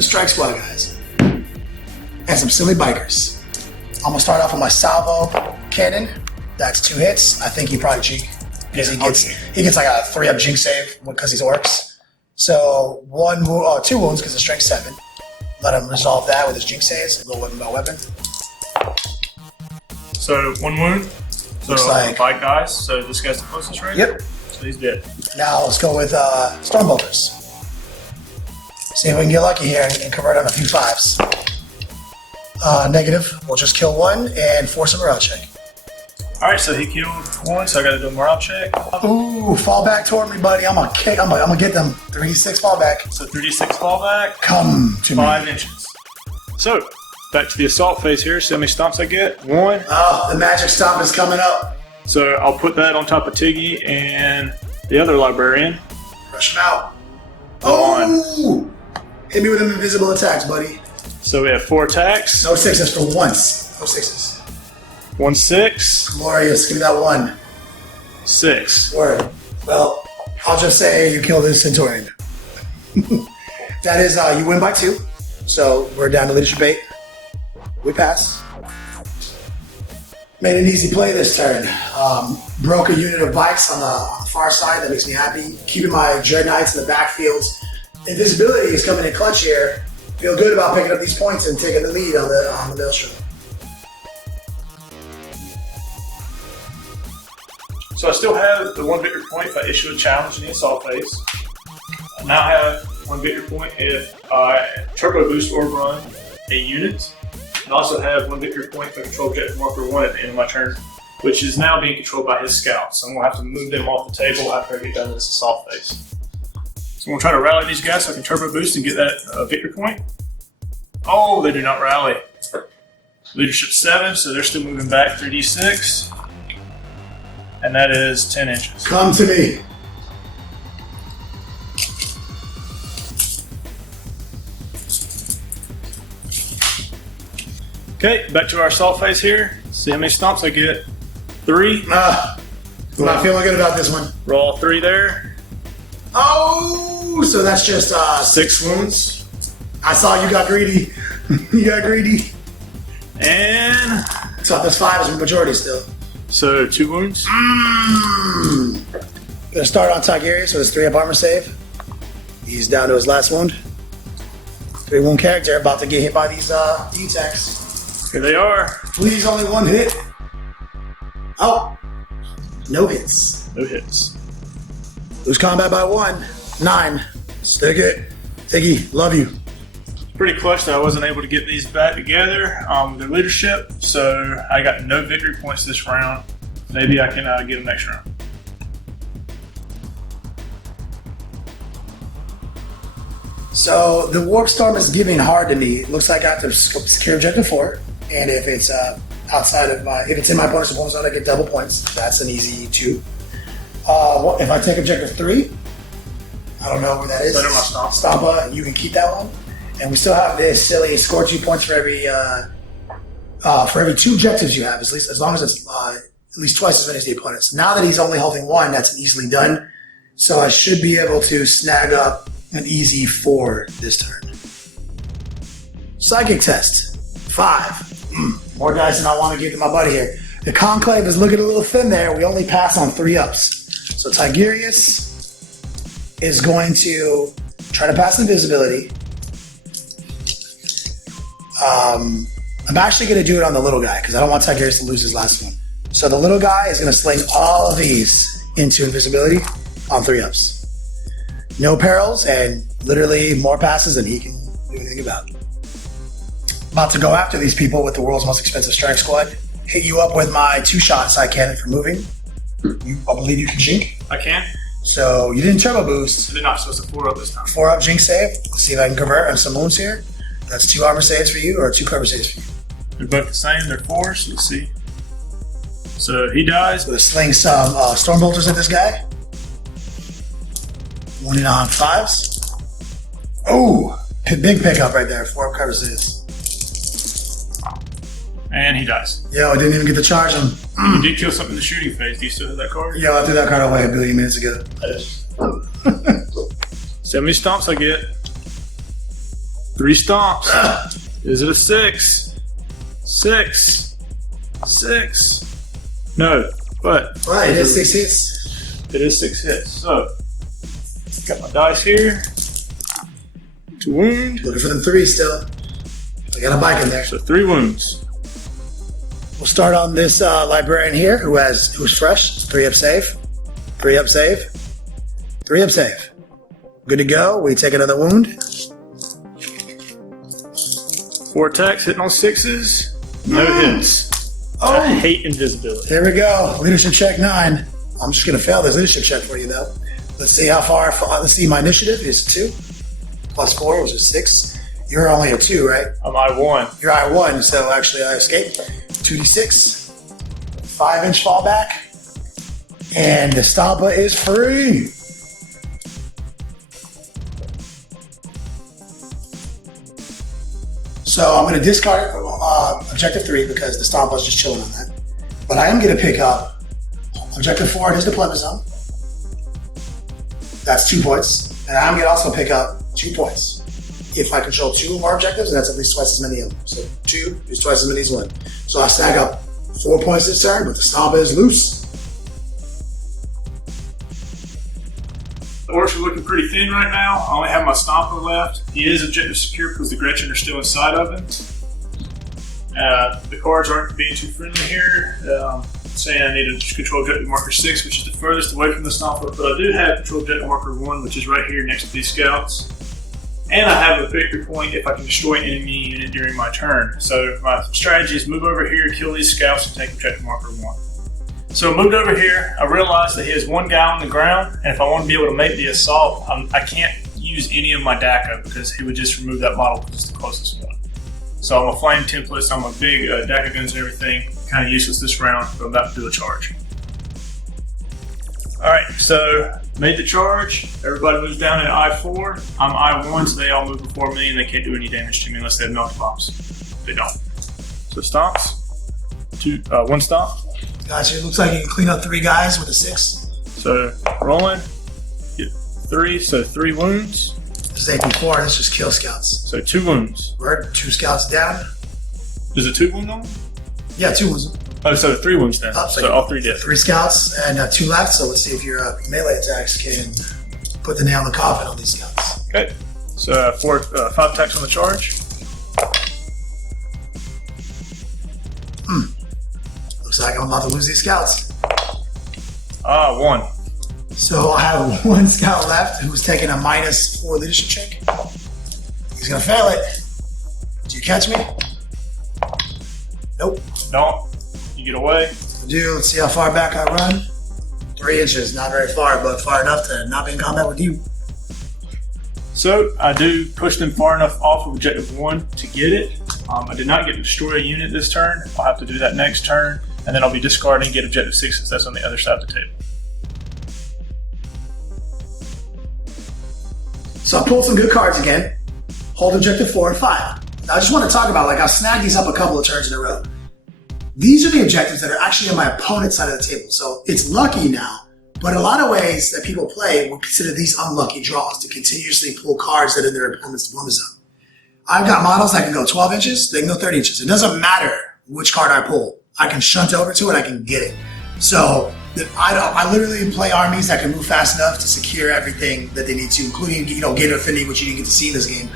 Strike Squad guys and some silly bikers. I'm going to start off with my Salvo Cannon. That's 2 hits. I think he probably G. Because he gets like a 3-up Jinx save because he's Orks. So 2 wounds because of strength 7. Let him resolve that with his Jinx saves. Go weapon by weapon. So 1 wound. So Looks like- bike dies. So this guy's the closest, right? Yep. So he's dead. Now let's go with Stormbolters. See if we can get lucky here and convert on a few 5s. Negative. We'll just kill 1 and force a morale check. All right, so he killed 1, so I got to do a morale check. Ooh, fall back toward me, buddy. I'm gonna kick. I'm gonna get them. 3d6 fall back. So 3d6 fallback, Come to 5 me. inches. So back to the assault phase here. See how many stomps I get? 1. Oh, the magic stomp is coming up. So I'll put that on top of Tiggy and the other librarian. Rush him out. Oh! Hit me with them invisible attacks, buddy. So we have 4 attacks. No 6s for once. No 6s. 1 6. Glorious. Give me that 1. 6. Word. Well, I'll just say you killed this Centaurian. That is, you win by 2. So we're down to leadership 8. We pass. Made an easy play this turn. Broke a unit of bikes on the far side. That makes me happy. Keeping my Dread Knights in the backfield. Invisibility is coming in clutch here. Feel good about picking up these points and taking the lead on the Maelstrom. So I still have the 1 victory point if I issue a challenge in the assault phase. I now have 1 victory point if I turbo boost or run a unit. And also have 1 victory point if I control objective marker 1 at the end of my turn, which is now being controlled by his scouts. So I'm going to have to move them off the table after I get done with this assault phase. So I'm going to try to rally these guys so I can turbo boost and get that victory point. Oh, they do not rally. Leadership 7, so they're still moving back 3d6. And that is 10 inches. Come to me. Okay, back to our assault phase here. See how many stomps I get. 3. I'm not feeling good about this one. Roll 3 there. Oh, so that's just 6 wounds. I saw you got greedy. You got greedy. And So this 5 is the majority still. so 2 wounds. Gonna start on Tigerius with his 3 up armor save. He's down to his last wound. 3 wound character about to get hit by these D-techs. Here they are. Please, only 1 hit. Oh, no hits. No hits. Lose combat by 1. 9. Stick it. Tiggy, love you. Pretty clutch that I wasn't able to get these back together with their leadership, so I got no victory points this round. Maybe I can get them next round. So the warp storm is giving hard to me. It looks like I have to secure objective 4, and if it's outside of if it's in my opponent's zone, I get double points. That's an easy 2. If I take objective 3, I don't know where that is. Better my Stompa. Stompa, you can keep that one, and we still have this silly score 2 points for every 2 objectives you have, as long as it's at least twice as many as the opponent's. Now that he's only holding 1, that's easily done. So I should be able to snag up an easy 4 this turn. Psychic test, 5. More dice than I want to give to my buddy here. The Conclave is looking a little thin there. We only pass on 3 ups. So Tigerius is going to try to pass invisibility. I'm actually going to do it on the little guy because I don't want Tigerius to lose his last one. So the little guy is going to sling all of these into invisibility on 3 ups. No perils and literally more passes than he can do anything about. About to go after these people with the world's most expensive strike squad. Hit you up with my 2-shot side cannon for moving. I believe you can jink. I can. So you didn't turbo boost. They're not supposed to 4 up this time. 4 up jink save. Let's see if I can convert on some wounds here. That's 2 armor saves for you or 2 cover saves for you. They're both the same. They're 4. So let's see. So he dies. Gonna sling some storm bolters at this guy. 1 in on 5s. Oh, big pickup right there. 4 up cover saves. And he dies. Yo, I didn't even get to charge him. You did kill something in the shooting phase. Do you still have that card? Yo, I threw that card away a billion minutes ago. See how many stomps I get? 3 stomps. Is it a 6? 6. 6. No. But. Right, it is 6 hits. It is 6 hits. So, got my dice here. 2 wound. Looking for them 3 still. I got a bike in there. So 3 wounds. We'll start on this librarian here who's fresh. 3 up save. 3 up save. 3 up save. Good to go. We take another wound. 4 attacks, hitting on 6s. No hits. Oh. I hate invisibility. Here we go. Leadership check 9. I'm just going to fail this leadership check for you, though. Let's see how far. Let's see. My initiative is 2. Plus 4, which is 6. You're only a 2, right? I'm I1. You're I1, so actually I escaped. 2d6. 5-inch fallback. And the Stampa is free. So I'm going to discard objective 3 because the Stampa is just chilling on that. But I am going to pick up objective 4 in his deployment zone. That's 2 points. And I'm going to also pick up 2 points. If I control 2 of our objectives, that's at least twice as many of them. So 2 is twice as many as 1. So I stack up 4 points this turn, but the Stampa is loose. The Orks are looking pretty thin right now. I only have my Stomper left. He is objective secure because the Gretchen are still inside of him. The cards aren't being too friendly here. Saying I need to control objective marker 6, which is the furthest away from the Stomper, but I do have control objective marker 1, which is right here next to these scouts. And I have a victory point if I can destroy an enemy unit during my turn. So my strategy is move over here, kill these scouts, and take objective marker 1. So I moved over here. I realized that he has 1 guy on the ground, and if I want to be able to make the assault, I can't use any of my DACA because he would just remove that model because it's the closest one. So I'm a flame template, so I'm a big DACA guns and everything. Kind of useless this round, but I'm about to do a charge. Alright, so made the charge. Everybody moves down in I4. I'm I1, so they all move before me, and they can't do any damage to me unless they have melting bombs. They don't. So stomps. 1 stomp. Gotcha. It looks like you can clean up 3 guys with a 6. So rolling. Get 3, so 3 wounds. This is AP4, this just kill scouts. So 2 wounds. We're 2 scouts down. Is it 2 wounds on? Yeah, 2 wounds. Oh, so 3 wounds then. So all 3 dead. 3 scouts and 2 left, so let's see if your melee attacks can put the nail in the coffin on these scouts. Okay. So 5 attacks on the charge. Looks like I'm about to lose these scouts. 1. So I have 1 scout left who's taking a -4 leadership check. He's gonna fail it. Do you catch me? Nope. Don't. You get away. Dude, let's see how far back I run. 3 inches, not very far, but far enough to not be in combat with you. So I do push them far enough off of objective 1 to get it. I did not get to destroy a unit this turn. I'll have to do that next turn, and then I'll be discarding and get objective 6 since that's on the other side of the table. So I pulled some good cards again. Hold objective 4 and 5. Now I just want to talk about, I snagged these up a couple of turns in a row. These are the objectives that are actually on my opponent's side of the table. So it's lucky now, but a lot of ways that people play would consider these unlucky draws to continuously pull cards that are in their opponent's deployment zone. I've got models that can go 12 inches, they can go 30 inches. It doesn't matter which card I pull. I can shunt over to it, I can get it. So I literally play armies that can move fast enough to secure everything that they need to, including, gate affinity, which you didn't get to see in this game.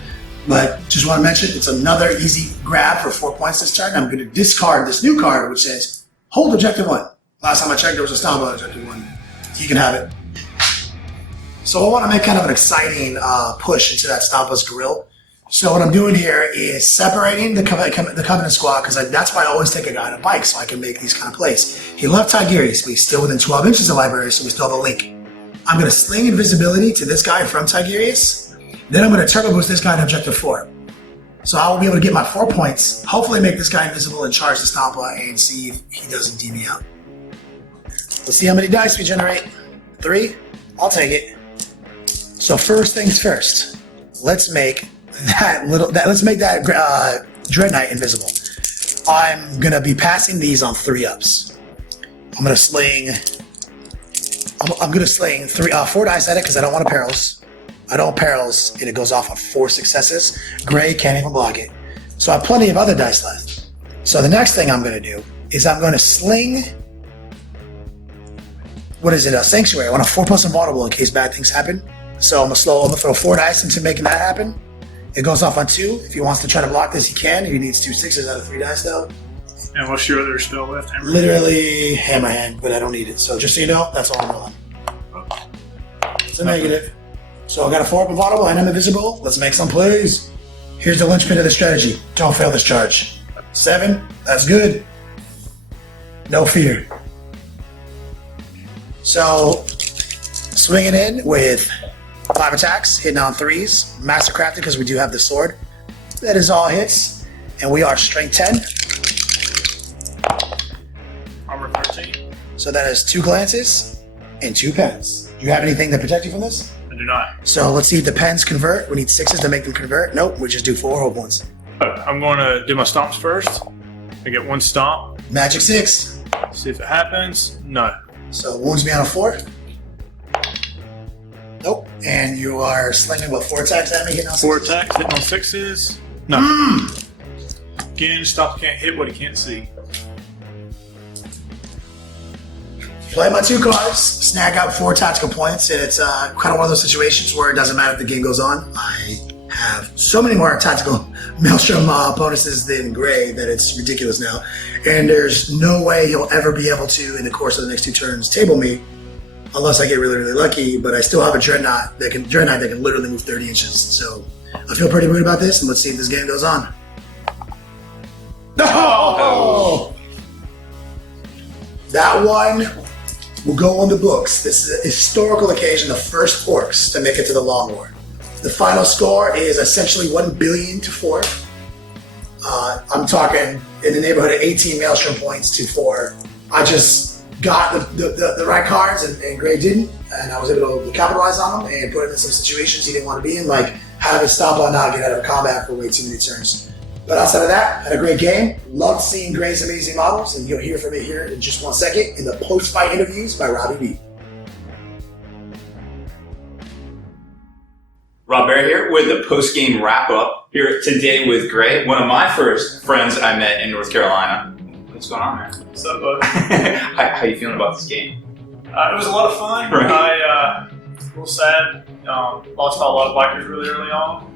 But just want to mention, it's another easy grab for 4 points this turn. I'm going to discard this new card, which says, hold objective 1. Last time I checked, there was a Stampa on objective 1. You can have it. So I want to make kind of an exciting push into that Stampa's grill. So what I'm doing here is separating the Covenant squad, because that's why I always take a guy on a bike, so I can make these kind of plays. He left Tigurius, but he's still within 12 inches of library, so we still have a link. I'm going to sling invisibility to this guy from Tigurius. Then I'm going to turbo boost this guy to objective 4. So I will be able to get my 4 points, hopefully make this guy invisible and charge the Stampa and see if he doesn't D me out. Let's see how many dice we generate. 3. I'll take it. So first things first, let's make that Dread Knight invisible. I'm going to be passing these on 3 ups. I'm going to sling 4 dice at it because I don't want to perils. I don't perils, and it goes off on 4 successes. Gray can't even block it. So I have plenty of other dice left. So the next thing I'm going to do is I'm going to sling, a Sanctuary. I want a 4+ invulnerable in case bad things happen. So I'm going to throw 4 dice into making that happen. It goes off on 2. If he wants to try to block this, he can. If he needs 2 6s out of 3 dice, though. And what's your other spell left? Hammer? Literally hammer hand, but I don't need it. So just so you know, that's all I'm rolling. It's a negative. So I got a 4 up invulnerable and I'm invisible. Let's make some plays. Here's the linchpin of the strategy. Don't fail this charge. 7, that's good. No fear. So swinging in with 5 attacks, hitting on 3s, mastercrafted because we do have the sword. That is all hits, and we are strength 10. Armor 13. So that is 2 glances and 2 pens. Do you have anything that protect you from this? I do not. So let's see if the pens convert. We need 6s to make them convert. Nope, we just do 4 hope ones. I'm going to do my stomps first. I get 1 stomp. Magic 6. See if it happens. No. So wounds me on a 4. Nope. And you are slinging what, 4 attacks at me? Hitting on 4 6s? attacks, hitting on 6s. No. Again, stop can't hit what he can't see. Play my 2 cards, snag out 4 tactical points, and it's kind of one of those situations where it doesn't matter if the game goes on. I have so many more tactical Maelstrom bonuses than Gray that it's ridiculous now. And there's no way he'll ever be able to, in the course of the next 2 turns, table me, unless I get really, really lucky. But I still have a Dreadnought that can literally move 30 inches. So I feel pretty good about this, and let's see if this game goes on. No! That one will go on the books. This is a historical occasion, the first Orks to make it to the Long War. The final score is essentially 1 billion to 4. I'm talking in the neighborhood of 18 Maelstrom points to 4. I just got the right cards and Gray didn't, and I was able to capitalize on them and put him in some situations he didn't want to be in, like having to stomp on out, get out of combat for way too many turns. But outside of that, had a great game. Loved seeing Gray's amazing models, and you'll hear from me here in just 1 second in the post-fight interviews by Robbie B. Rob Barry here with the post-game wrap-up here today with Gray, one of my first friends I met in North Carolina. What's going on, man? What's up, bud? How you feeling about this game? It was a lot of fun. Right. I a little sad. Lost a lot of bikers really early on.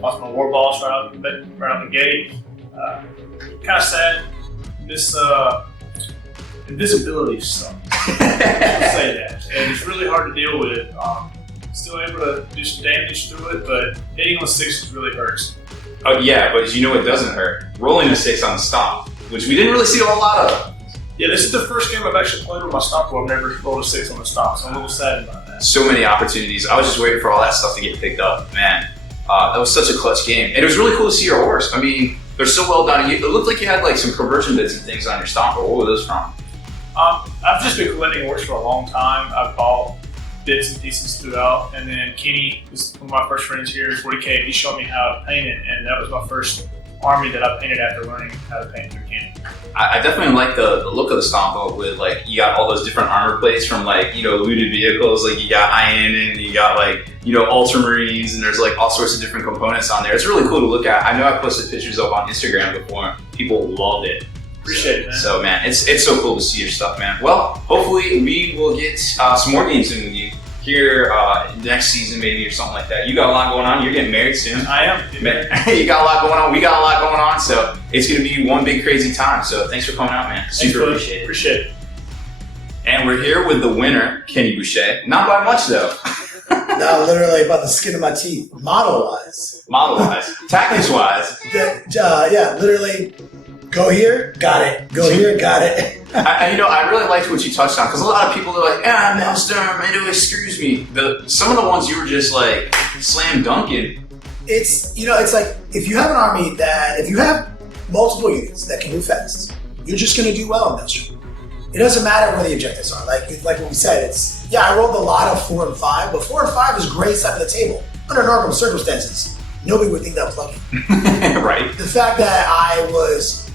Lost my war boss right out the gate. Kind of sad. This invisibility stuff. I'll say that. And it's really hard to deal with. Still able to do some damage through it, but hitting on 6s really hurts. Oh yeah, but you know what doesn't hurt? Rolling a 6 on the stomp, which we didn't really see a whole lot of. Yeah, this is the first game I've actually played with my stomp where I've never rolled a 6 on the stomp, so I'm a little sad about that. So many opportunities. I was just waiting for all that stuff to get picked up. Man, that was such a clutch game. And it was really cool to see your horse. I mean, they're so well done. It looked like you had like some conversion bits and things on your stomp, but what were those from? I've just been collecting horses for a long time. I've bought bits and pieces throughout, and then Kenny was one of my first friends here, 40K, he showed me how to paint it, and that was my first army that I painted after learning how to paint through Kenny. I definitely like the look of the stomp with like, you got all those different armor plates from like, looted vehicles, like you got Iron and you got like, Ultramarines, and there's like all sorts of different components on there. It's really cool to look at. I know I posted pictures up on Instagram before. People loved it. Appreciate it, man. So man, it's so cool to see your stuff, man. Well, hopefully we will get some more games in with you here next season maybe or something like that. You got a lot going on. You're getting married soon. I am. You got a lot going on. We got a lot going on. So it's going to be one big crazy time. So thanks for coming out, man. Super appreciate it. Appreciate it. And we're here with the winner, Kenny Boucher. Not by much though. No, literally about the skin of my teeth, model-wise. Model-wise. Tactics-wise. Yeah, literally. Go here, got it. Go here, got it. I really liked what you touched on because a lot of people are like, Maelstrom, it always screws me. Some of the ones you were just like slam dunking. It's like if you have an army if you have multiple units that can move fast, you're just gonna do well in Maelstrom. It doesn't matter where the objectives are. Like what we said, I rolled a lot of 4 and 5, but 4 and 5 is great side of the table under normal circumstances. Nobody would think that was lucky. Right. The fact that I was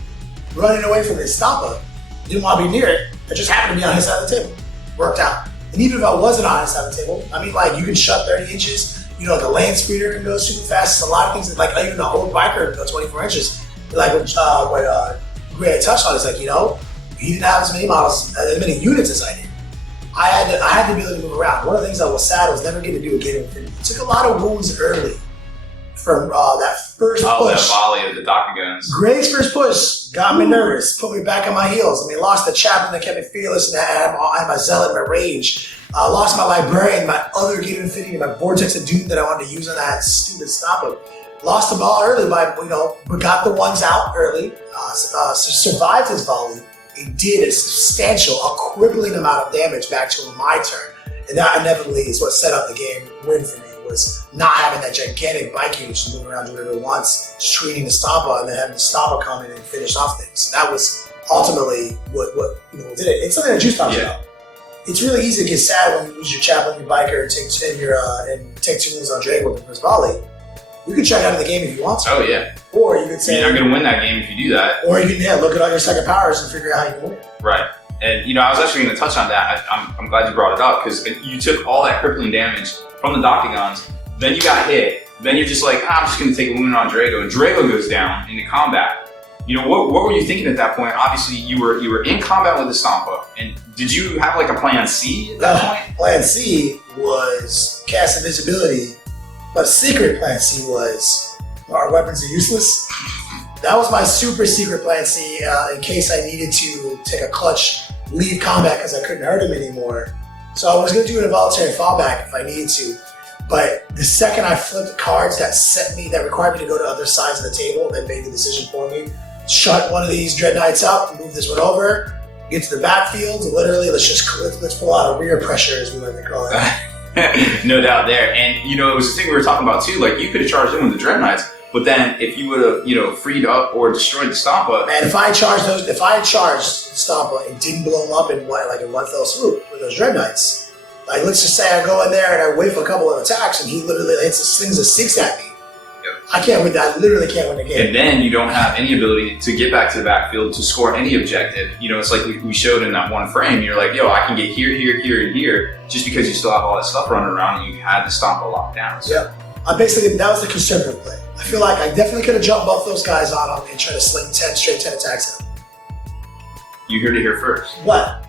running away from his stopper, didn't want to be near it, I just happened to be on his side of the table. Worked out. And even if I wasn't on his side of the table, I mean, like, you can shut 30 inches, the land speeder can go super fast. There's a lot of things, like even the old biker can go 24 inches. Like what Gray touched on, it's like, he didn't have as many models, as many units as I did. I had the ability to move around. One of the things I was sad was never getting to do a game of Infinity. It took a lot of wounds early. from that first Oh, that push. volley of the Docker guns. Greg's first push got me nervous, put me back on my heels. I mean, lost the chaplain that kept me fearless, and I had my zealot, my rage. Lost my librarian, my other Gated Infinity, my Vortex of Doom that I wanted to use on that stupid stopper. Lost the ball early by, but got the ones out early. Survived his volley. It did a substantial, a crippling amount of damage back to my turn. And that inevitably is what set up the game win for me, was not having that gigantic Viking just moving around doing whatever it wants, just treating the Stompa, and then having the Stompa come in and finish off things. So that was ultimately what did it. It's something that Juice talks about. It's really easy to get sad when you lose your chaplain, your biker, and take 2 moves on Drago with the first volley. You can check out of the game if you want to. Oh, yeah. Or you could say... You're not going to win that game if you do that. Or you can look at all your second powers and figure out how you can win. Right. And, I was actually going to touch on that. I'm glad you brought it up, because you took all that crippling damage from the Doctagons, then you got hit, then you're just like, I'm just going to take a wound on Drago, and Drago goes down into combat. What were you thinking at that point? Obviously, you were in combat with the Stompa, and did you have like a plan C at that point? Plan C was cast invisibility, but secret plan C was our weapons are useless. That was my super secret plan C in case I needed to take a clutch, leave combat because I couldn't hurt him anymore. So I was going to do an involuntary fallback if I needed to. But the second I flipped cards that required me to go to other sides of the table and made the decision for me, shut one of these Dread Knights up, move this one over, get to the backfield, literally let's pull out a rear pressure, as we like to call it. No doubt there. And it was the thing we were talking about too, like you could have charged in with the Dread Knights, but then if you would have, freed up or destroyed the Stompa. Man, if I had charged the Stompa and didn't blow them up in one fell swoop with those Dread Knights, like let's just say I go in there and I wait for a couple of attacks and he literally slings a 6 at me. I can't win that. I literally can't win the game. And then you don't have any ability to get back to the backfield to score any objective. It's like we showed in that one frame. You're like, I can get here, here, here, and here, just because you still have all that stuff running around and you had the Stompa locked down. So. Yeah. That was the conservative play. I feel like I definitely could have jumped both those guys on them and tried to sling 10 attacks at them. You heard it here first. But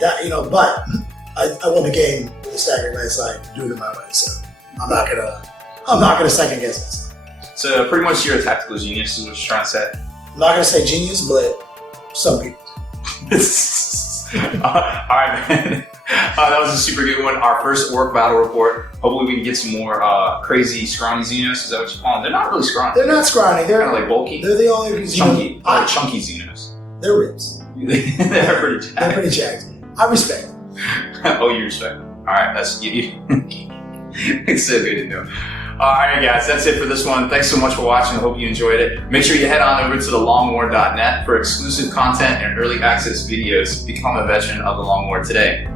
I won the game with the staggering knights side, doing it my way. So I'm not gonna second guess myself. So pretty much you're a tactical genius is what you're trying to say. I'm not gonna say genius, but some people. All right, man. That was a super good one. Our first Ork battle report. Hopefully we can get some more crazy scrawny Xenos. Is that what you call them? They're not really scrawny. They're not scrawny. They're kind of like bulky. They're the only Xenos. Chunky. Chunky Xenos. They're ribs. They're pretty jacked. They're pretty jacked. I respect them. Oh, you respect them. All right, that's you. It's so good to know. All right, guys, that's it for this one. Thanks so much for watching. I hope you enjoyed it. Make sure you head on over to thelongwar.net for exclusive content and early access videos. Become a veteran of the Long War today.